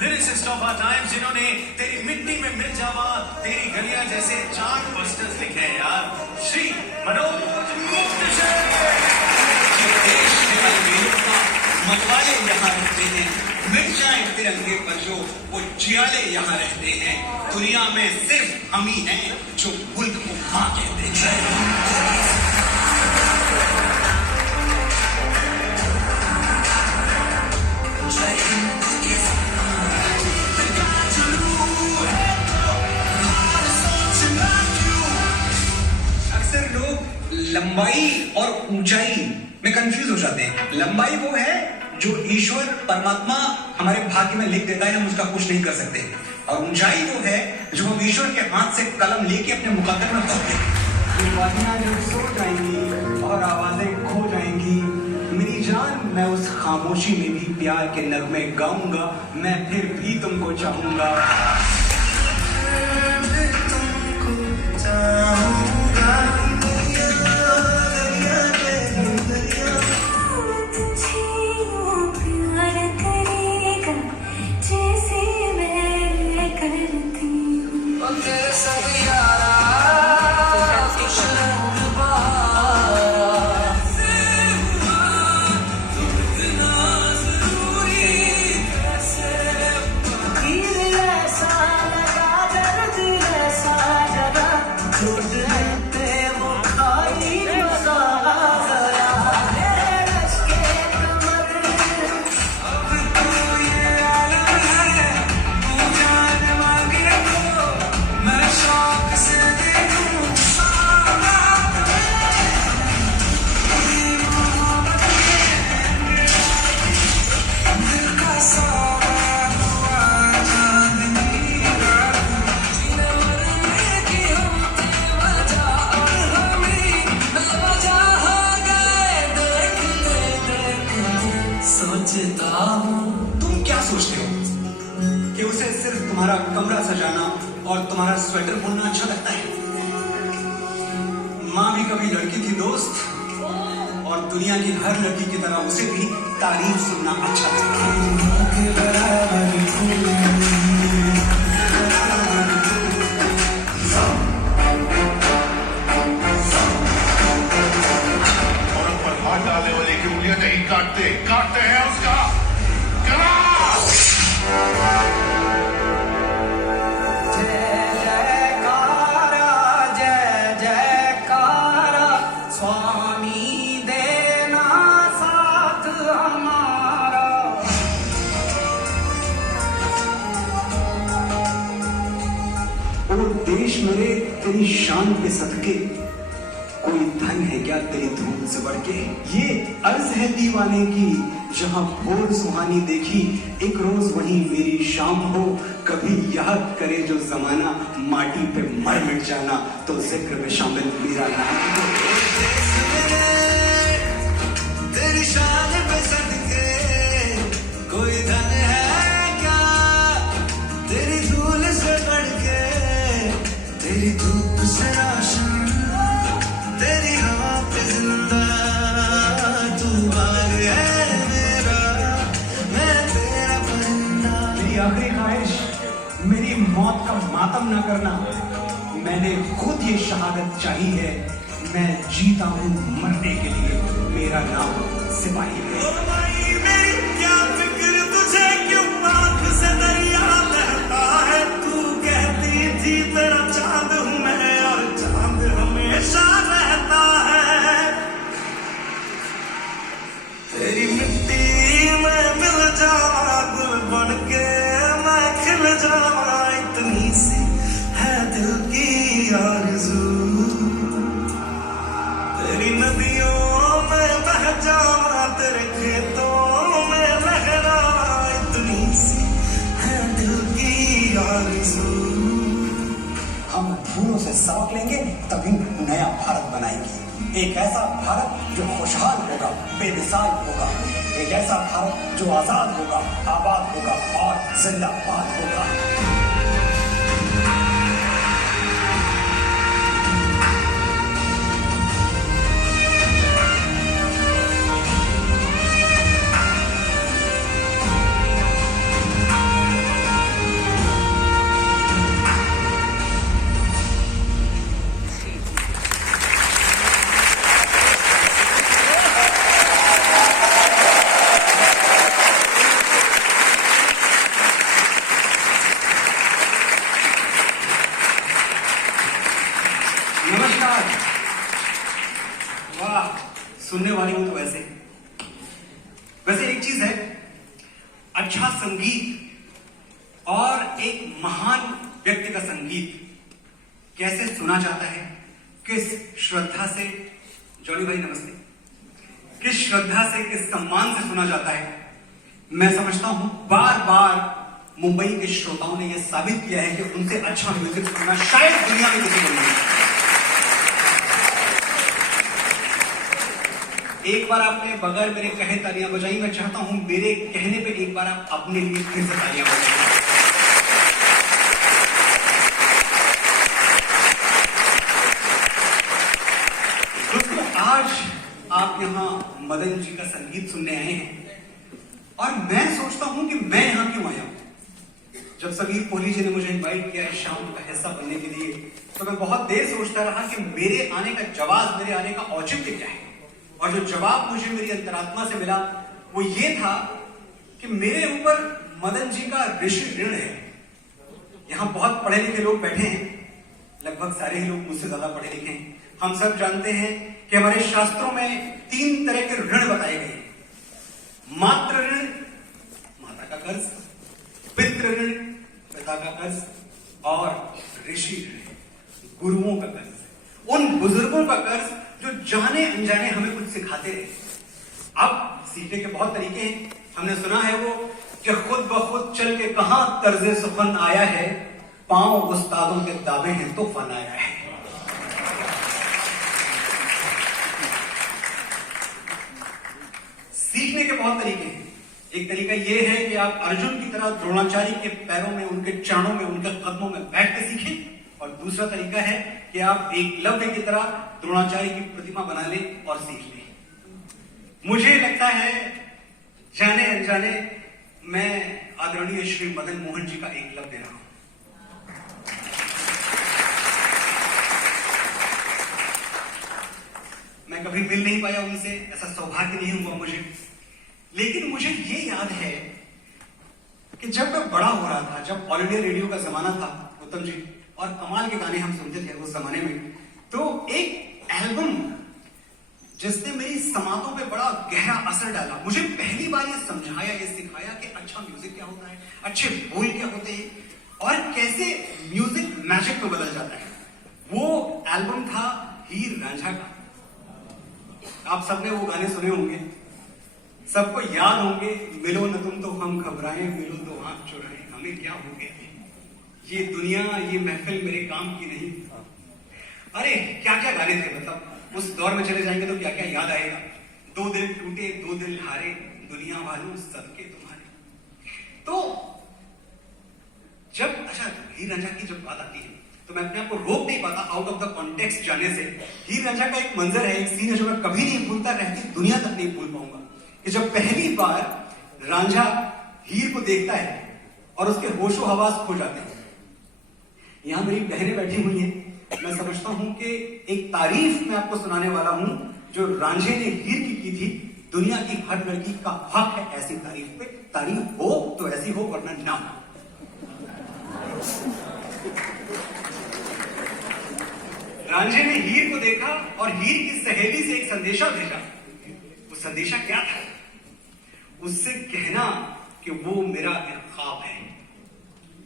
Lyricist of our times, जिन्होंने तेरी मिट्टी में मिल जावा, तेरी गलियां जैसे चार्ट बस्टर्स लिखे हैं यार, श्री मनोज मुफ्तशर। देश के अलबेलों का मतवाले यहाँ रहते हैं, मिट जाए तिरंगे पर जो वो जियाले यहाँ रहते हैं। दुनिया में सिर्फ हम ही हैं जो मुल्क को मां कहते हैं। अक्सर लोग लंबाई और ऊंचाई में कंफ्यूज हो जाते हैं। लंबाई वो है जो ईश्वर परमात्मा हमारे भाग्य में लिख देता है, हम उसका कुछ नहीं कर सकते। और ऊंचाई वो है जो हम ईश्वर के हाथ से कलम लेके अपने मुकद्दर में भरते हैं। वादियां जब सो जाएंगी और आवाजें खो जाएंगी, मेरी जान मैं उस खामोशी में भी प्यार के नगमे गाऊंगा, मैं फिर भी तुमको चाहूंगा। तुम क्या सोचते हो कि उसे सिर्फ तुम्हारा कमरा सजाना और तुम्हारा स्वेटर बुनना अच्छा लगता है? माँ भी कभी लड़की थी दोस्त, और दुनिया की हर लड़की की तरह उसे भी तारीफ सुनना अच्छा लगता है। डालने वाले की उंगलियां नहीं काटते हैं उसका गला। जय जयकारा स्वामी देना साथ हमारा। ओ देश मेरे तेरी शान पे सदके, कोई धन है क्या तेरी धूप से बढ़ के? ये अर्ज है दीवाने की, जहां भोर सुहानी देखी, एक रोज वही मेरी शाम हो। कभी याद करे जो जमाना, माटी पे मर मिट जाना, तो जिक्र में शामिल मेरा नाम। तेरी शान पे सदके, कोई धन है क्या तेरी धूल से बढ़ के, तेरी धूप से रोशन, तेरी हवा पे जिंदा, तू बाग है मेरा, मैं तेरा परिंदा। मेरी आखिरी ख्वाहिश, मेरी मौत का मातम ना करना। मैंने खुद ये शहादत चाही है, मैं जीता हूँ मरने के लिए, मेरा नाम सिपाही है। ओ भाई मेरी क्या फिक्र तुझे, क्यों आंख से दरिया बहता है? तू कहती थी तेरा चांद हूँ मैं, और चांद हमेशा रहता है। तेरी मिट्टी में मिल जावा, गुल बन के मैं खिल जावा, इतनी सी है दिल की आरज़ू। तेरी नदियों में बह जावा, तेरे खेतों में लहरा, इतनी सी है दिल की आरज़ू। हम भूलों से सबक लेंगे, तभी नया भारत बनाएंगे। एक ऐसा भारत जो खुशहाल होगा, बेमिसाल होगा। एक ऐसा भारत जो आजाद होगा, आबाद होगा और जिंदाबाद होगा। रही हूं तो वैसे एक चीज है, अच्छा संगीत और एक महान व्यक्ति का संगीत कैसे सुना जाता है, किस श्रद्धा से, जॉनी भाई नमस्ते, किस श्रद्धा से, किस सम्मान से सुना जाता है, मैं समझता हूं बार बार मुंबई के श्रोताओं ने यह साबित किया है कि उनसे अच्छा म्यूजिक सुनना शायद दुनिया में किसी को नहीं। एक बार आपने बगैर मेरे कहे तालियां बजाई, मैं चाहता हूं मेरे कहने पे एक बार आप अपने लिए फिर से तालियां बजाएं। दोस्तों, आज आप यहां मदन जी का संगीत सुनने आए हैं और मैं सोचता हूं कि मैं यहां क्यों आया हूं। जब समीर कोहली जी ने मुझे इनवाइट किया इस शाम का हिस्सा बनने के लिए, तो मैं बहुत देर सोचता रहा कि मेरे आने का जवाब, मेरे आने का औचित्य क्या है। और जो जवाब मुझे मेरी अंतरात्मा से मिला वो ये था कि मेरे ऊपर मदन जी का ऋषि ऋण है। यहां बहुत पढ़े लिखे लोग बैठे हैं, लगभग सारे ही लोग मुझसे ज्यादा पढ़े लिखे हैं। हम सब जानते हैं कि हमारे शास्त्रों में 3 तरह के ऋण बताए गए हैं। मातृ ऋण, माता का कर्ज, पितृ ऋण, पिता का कर्ज, और ऋषि ऋण, गुरुओं का कर्ज, उन बुजुर्गों का कर्ज जो जाने अनजाने हमें कुछ सिखाते रहे। अब सीखने के बहुत तरीके हैं। हमने सुना है वो कि खुद ब खुद चल के कहां तर्जे सुखन आया है, पांव उस्तादों के दावे हैं तो फन आया है। सीखने के बहुत तरीके हैं। एक तरीका यह है कि आप अर्जुन की तरह द्रोणाचार्य के पैरों में, उनके चरणों में, उनके कदमों में बैठ के सीखें। और दूसरा तरीका है कि आप एकलव्य की तरह द्रोणाचार्य की प्रतिमा बना लें और सीख लें। मुझे लगता है जाने अनजाने मैं आदरणीय श्री मदन मोहन जी का एकलव्य रहा हूं। मैं कभी मिल नहीं पाया उनसे, ऐसा सौभाग्य नहीं हुआ मुझे। लेकिन मुझे ये याद है कि जब मैं बड़ा हो रहा था, जब ऑल इंडिया रेडियो का जमाना था उत्तम जी, और कमाल के गाने हम सुनते थे उस जमाने में, तो एक एल्बम जिसने मेरी समातों पे बड़ा गहरा असर डाला, मुझे पहली बार ये समझाया, ये सिखाया कि अच्छा म्यूजिक क्या होता है, अच्छे बोल क्या होते हैं और कैसे म्यूजिक मैजिक में बदल जाता है। वो एल्बम था हीर रांझा का। आप सबने वो गाने सुने होंगे, सबको याद होंगे। मिलो न तुम तो हम घबराएं, मिलो तो आंख चुराएं, हमें क्या हो गया, ये दुनिया, ये महफिल मेरे काम की नहीं। अरे क्या क्या गाने थे, मतलब उस दौर में चले जाएंगे तो क्या क्या याद आएगा। 2 दिल टूटे 2 दिल हारे, दुनिया वालों सदके तुम्हारे। तो जब अच्छा हीर रांझा की जब बात आती है तो मैं अपने आप को रोक नहीं पाता आउट ऑफ द कॉन्टेक्स्ट जाने से। हीर रांझा का एक मंजर है, एक सीन है जो मैं कभी नहीं भूलता, रहती दुनिया तक नहीं भूल पाऊंगा। कि जब पहली बार रांझा हीर को देखता है और उसके होशो हवास खो जाते हैं। यहां मेरी बहनें बैठी हुई हैं, मैं समझता हूं कि एक तारीफ मैं आपको सुनाने वाला हूं जो रांझे ने हीर की थी। दुनिया की हर लड़की का हक है ऐसी तारीफ पे, तारीफ हो तो ऐसी हो वरना ना हो। रांझे ने हीर को देखा और हीर की सहेली से एक संदेशा भेजा। वो संदेशा क्या था? उससे कहना कि वो मेरा एक ख्वाब है,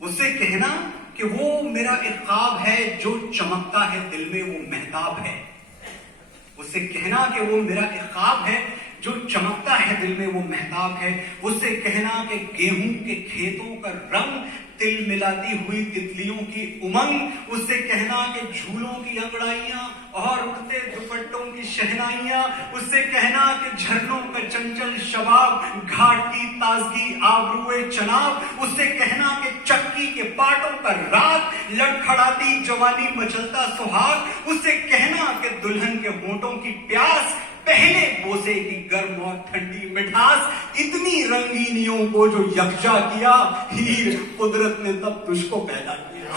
उससे कहना कि वो मेरा एक ख्वाब है जो चमकता है दिल में, वो मेहताब है। उससे कहना कि वो मेरा एक ख्वाब है जो चमकता है दिल में, वो मेहताब है। उससे कहना कि गेहूं के खेतों का रंग, तिल मिलाती हुई तितलियों की उमंग। उससे कहना कि झूलों की अंगड़ाइयां और उड़ते दुपट्टों की शहनाइयां। उससे कहना कि झरनों का चंचल शबाब, घाट की ताजगी आबरूए चनाब। उससे कहना कि चक्की के पाटों का राग, लड़खड़ाती जवानी मचलता सुहाग। उससे कहना कि दुल्हन के होंठों की प्यास, पहले बोसे की गर्म और ठंडी मिठास। इतनी रंगीनियों को जो यकजा किया, हीर कुदरत ने तब तुझको पैदा किया।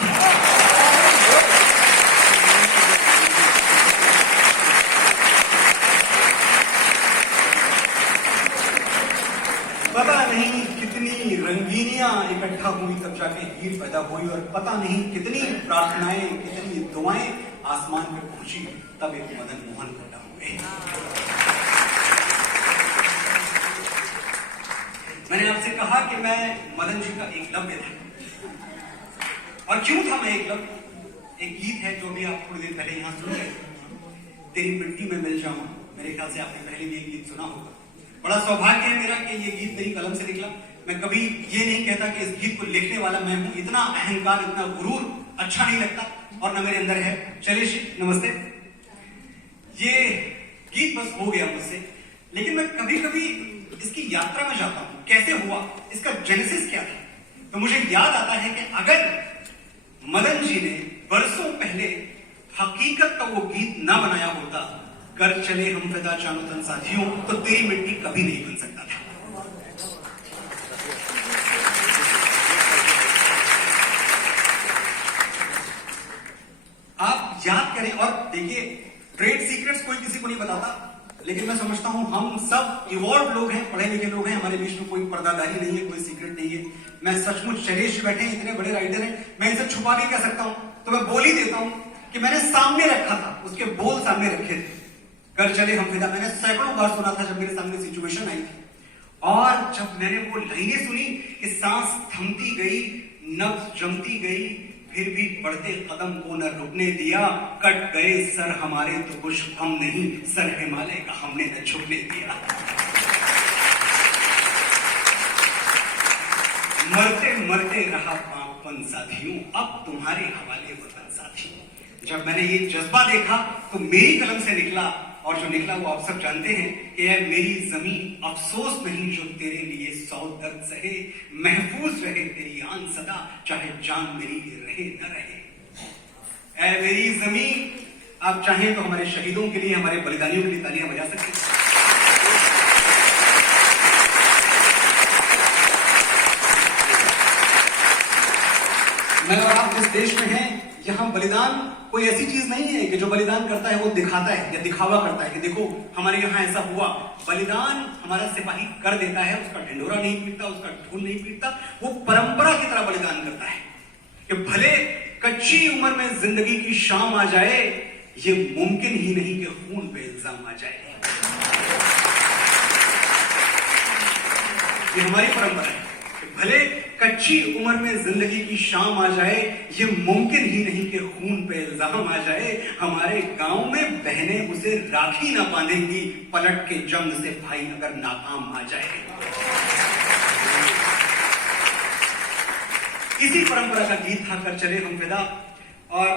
पता नहीं कितनी रंगीनियां इकट्ठा हुई तब जाके हीर पैदा हुई, और पता नहीं कितनी प्रार्थनाएं, कितनी दुआएं आसमान पे पहुंची तब एक मदन मोहन पैदा हुए। मैंने आपसे कहा कि मैं मदन जी का एकलव्य था। और क्यों था मैं एकलव्य? एक गीत है जो भी आप थोड़ी देर पहले यहां सुन रहे थे, तेरी मिट्टी में मिल जाऊं। मेरे ख्याल से आपने पहले भी एक गीत सुना होगा। बड़ा सौभाग्य है मेरा कि ये गीत मेरी कलम से निकला। मैं कभी ये नहीं कहता कि इस गीत को लिखने वाला मैं हूं। इतना अहंकार, इतना गुरूर अच्छा नहीं लगता और न मेरे अंदर है। चलिए जी, नमस्ते। ये गीत बस हो गया मुझसे, लेकिन मैं कभी कभी इसकी यात्रा में जाता हूं, कैसे हुआ, इसका जेनेसिस क्या था, तो मुझे याद आता है कि अगर मदन जी ने बरसों पहले हकीकत का वो गीत ना बनाया होता, कर चले हम फिदा जानो तन साथियों, तो तेरी मिट्टी कभी नहीं बन सकता था। आप याद करें और देखिए, ट्रेड सीक्रेट्स कोई किसी को नहीं बताता, लेकिन मैं समझता हूं हम सब इवॉल्व लोग हैं, पढ़े लिखे लोग हैं, हमारे बीच में कोई पर्दादारी नहीं है, कोई सीक्रेट नहीं है। मैं सचमुच, शैलेश जी बैठे हैं, इतने बड़े राइटर हैं, मैं इनसे छुपा नहीं कह सकता हूं, तो मैं बोल ही देता हूं कि मैंने सामने रखा था, उसके बोल सामने रखे थे। कर चले हम फिदा मैंने सैकड़ों बार सुना था जब मेरे सामने सिचुएशन आई थी, और जब मैंने वो लाइनें सुनी कि सांस थमती गई, नब्ज जमती गई, फिर भी बढ़ते कदम को न रुकने दिया, कट गए सर हमारे तो कुछ हम नहीं, सर हिमालय का हमने न झुकने दिया। मरते मरते रहा पापन साथियों, अब तुम्हारे हवाले वतन साथियों। जब मैंने ये जज्बा देखा तो मेरी कलम से निकला, और जो निकला वो आप सब जानते हैं कि ऐ मेरी जमीन अफसोस नहीं जो तेरे लिए 100 दर्द सहे, महफूज रहे तेरी आन सदा, चाहे जान मेरी रहे न रहे। ऐ मेरी जमीन, आप चाहें तो हमारे शहीदों के लिए, हमारे बलिदानियों के लिए तालियां बजा सकते हैं। मैं और आप जिस देश में हैं, यहां बलिदान कोई ऐसी चीज नहीं है कि जो बलिदान करता है वो दिखाता है या दिखावा करता है कि देखो हमारे यहां ऐसा हुआ। बलिदान हमारा सिपाही कर देता है, उसका ढिंडोरा नहीं पीटता, उसका ढोल नहीं पीटता, वो परंपरा की तरह बलिदान करता है कि भले कच्ची उम्र में जिंदगी की शाम आ जाए, ये मुमकिन ही नहीं कि खून पे इल्जाम आ जाए। ये हमारी परंपरा है कि भले कच्ची उम्र में जिंदगी की शाम आ जाए, ये मुमकिन ही नहीं कि खून पे इल्जाम आ जाए। हमारे गांव में बहनें उसे राखी ना बांधेंगी, पलट के जंग से भाई अगर नाकाम आ जाए। इसी परंपरा का गीत था कर चले हम फिदा, और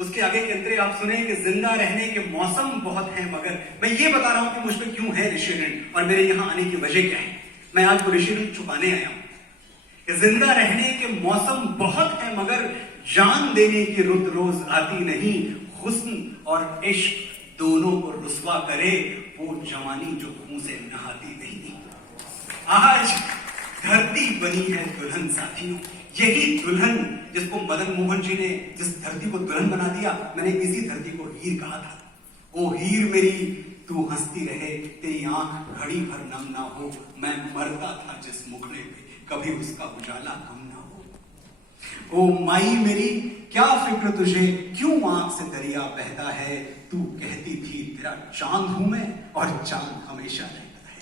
उसके आगे के अंतरे आप सुने कि जिंदा रहने के मौसम बहुत हैं, मगर मैं ये बता रहा हूं कि मुझ पे क्यों है ऋषि ऋण और मेरे यहां आने की वजह क्या है। मैं आज वो ऋषि ऋण छुपाने आया हूं। जिंदा रहने के मौसम बहुत है, मगर जान देने की रुत रोज आती नहीं। हुस्न और इश्क दोनों को रुस्वा करे वो जवानी जो खून से नहाती नहीं। आज धरती बनी है दुल्हन साथियों, यही दुल्हन जिसको मदन मोहन जी ने जिस धरती को दुल्हन बना दिया, मैंने इसी धरती को हीर कहा था। ओ हीर मेरी तू हंसती रहे, तेरी आंख घड़ी भर नम ना हो, मैं मरता था जिस मुखड़े पे, कभी उसका उजाला कम ना हो। ओ माई मेरी क्या फिक्र तुझे, क्यों आंख से दरिया बहता है, तू कहती थी तेरा चांद हूं मैं और चांद हमेशा रहता है।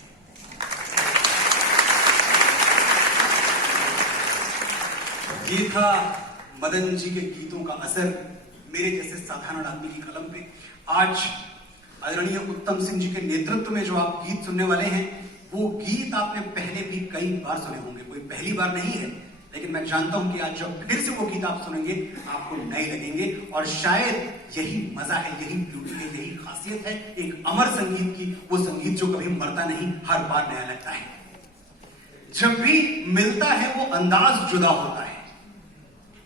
ये था मदन जी के गीतों का असर मेरे जैसे साधारण आदमी की कलम पे। आज आदरणीय उत्तम सिंह जी के नेतृत्व में जो आप गीत सुनने वाले हैं, वो गीत आपने पहले भी कई बार सुने होंगे, कोई पहली बार नहीं है, लेकिन मैं जानता हूं कि आज जब फिर से वो गीत आप सुनेंगे आपको नए लगेंगे। और शायद यही मजा है, यही ब्यूटी है, यही खासियत है एक अमर संगीत की, वो संगीत जो कभी मरता नहीं, हर बार नया लगता है। जब भी मिलता है वो अंदाज जुदा होता है,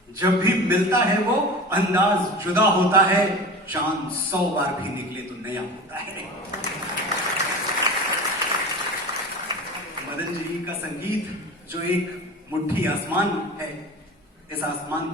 जब भी मिलता है वो अंदाज जुदा होता है, चांद 100 बार भी निकले तो नया होता है। मदन जी का संगीत जो एक मुट्ठी आसमान है, इस आसमान